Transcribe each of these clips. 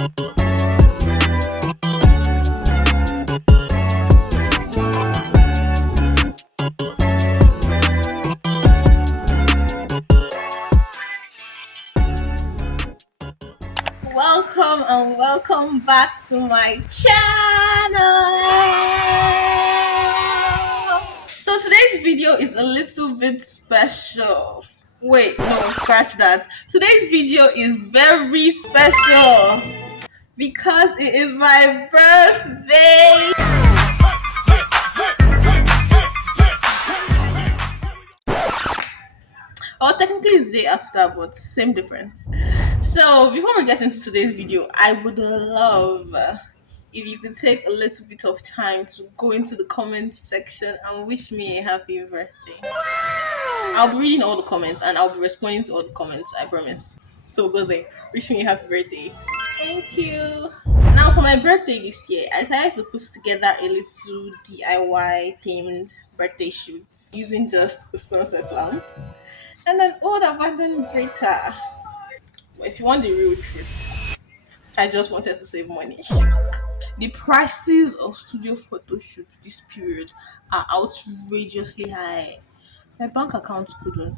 Welcome and welcome back to my channel. So today's video is a little bit special. Wait, no, scratch that. Today's video is very special because it is my birthday. Or technically it's the day after, but same difference. So before we get into today's video, I would love if you could take a little bit of time to go into the comment section and wish me a happy birthday. I'll be reading all the comments and I'll be responding to all the comments, I promise. So go there. Wish me a happy birthday. Thank you. Now for my birthday this year, I decided to put together a little DIY themed birthday shoot using just a sunset lamp and an old abandoned grater. But if you want the real truth, I just wanted to save money. The prices of studio photo shoots this period are outrageously high. My bank account couldn't.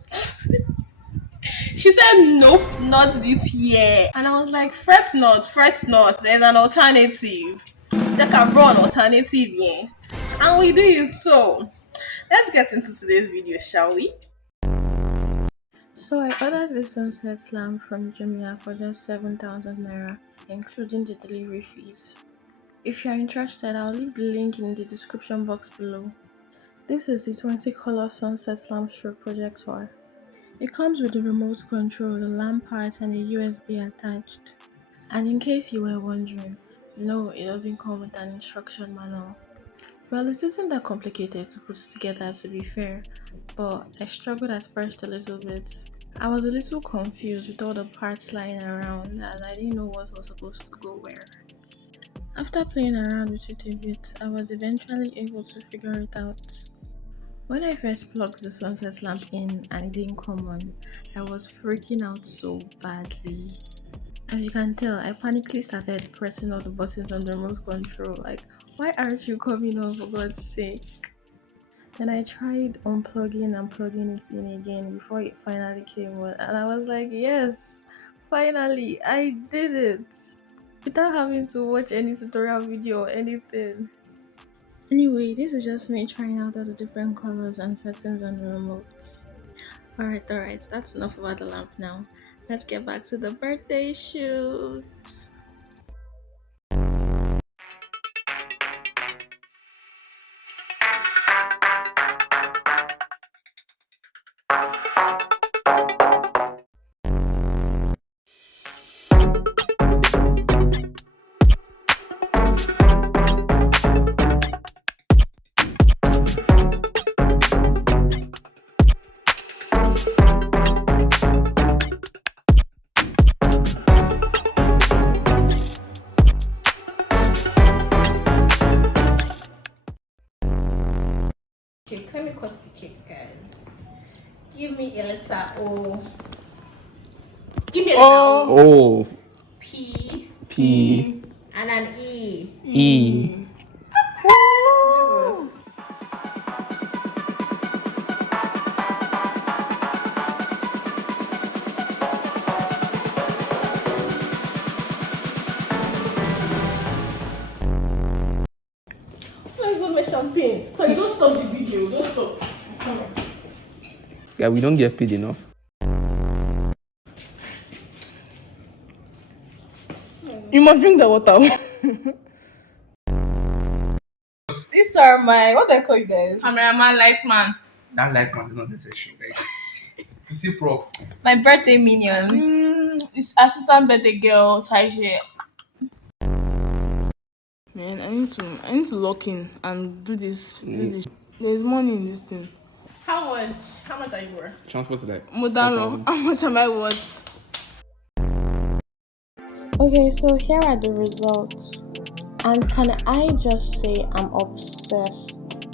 She said, nope, not this year. And I was like, fret not, there's an alternative. Take a brown alternative, yeah. And we did. So let's get into today's video, shall we? So I ordered this sunset lamp from Jumia for just 7,000 naira, including the delivery fees. If you are interested, I'll leave the link in the description box below. This is the 20-color sunset lamp stroke projector. It comes with a remote control, the lamp part, and a USB attached. And in case you were wondering, no, it doesn't come with an instruction manual. Well, it isn't that complicated to put together, to be fair, but I struggled at first a little bit. I was a little confused with all the parts lying around and I didn't know what was supposed to go where. After playing around with it a bit, I was eventually able to figure it out. When I first plugged the sunset lamp in and it didn't come on, I was freaking out so badly. As you can tell, I panically started pressing all the buttons on the remote control, like, why aren't you coming on, for God's sake? Then I tried unplugging and plugging it in again before it finally came on, and I was like, yes, finally, I did it! Without having to watch any tutorial video or anything. Anyway, this is just me trying out all the different colors and settings on the remote. Alright, that's enough about the lamp now. Let's get back to the birthday shoot. Let me cut the cake, guys. Give me a letter O. Give me a letter O. P. And an E. Jesus. Oh my God, my champagne. So you don't stop the video. Don't stop. Come on. Yeah, we don't get paid enough. You must drink the water. These are my, what do I call you guys? Cameraman, lightman. That light man is not necessary, guys. You see, prop. My birthday minions. It's assistant birthday girl type here. Man, I need to lock in and do this. There's money in this thing. How much? How much are you worth? Transport is like Modano, how much am I worth? Okay, so here are the results. And can I just say I'm obsessed.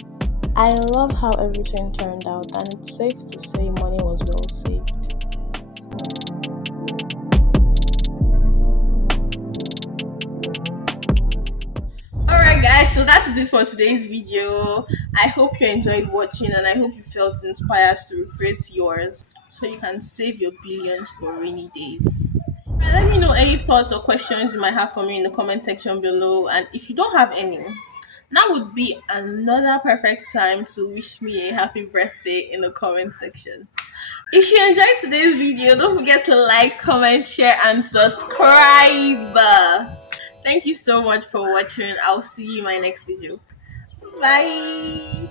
I love how everything turned out, and it's safe to say money was well saved. guys, so that is it for today's video. I hope you enjoyed watching and I hope you felt inspired to recreate yours so you can save your billions for rainy days. Let me know any thoughts or questions you might have for me in the comment section below. And if you don't have any, that would be another perfect time to wish me a happy birthday in the comment section. If you enjoyed today's video, don't forget to like, comment, share, and subscribe. Thank you so much for watching. I'll see you in my next video. Bye.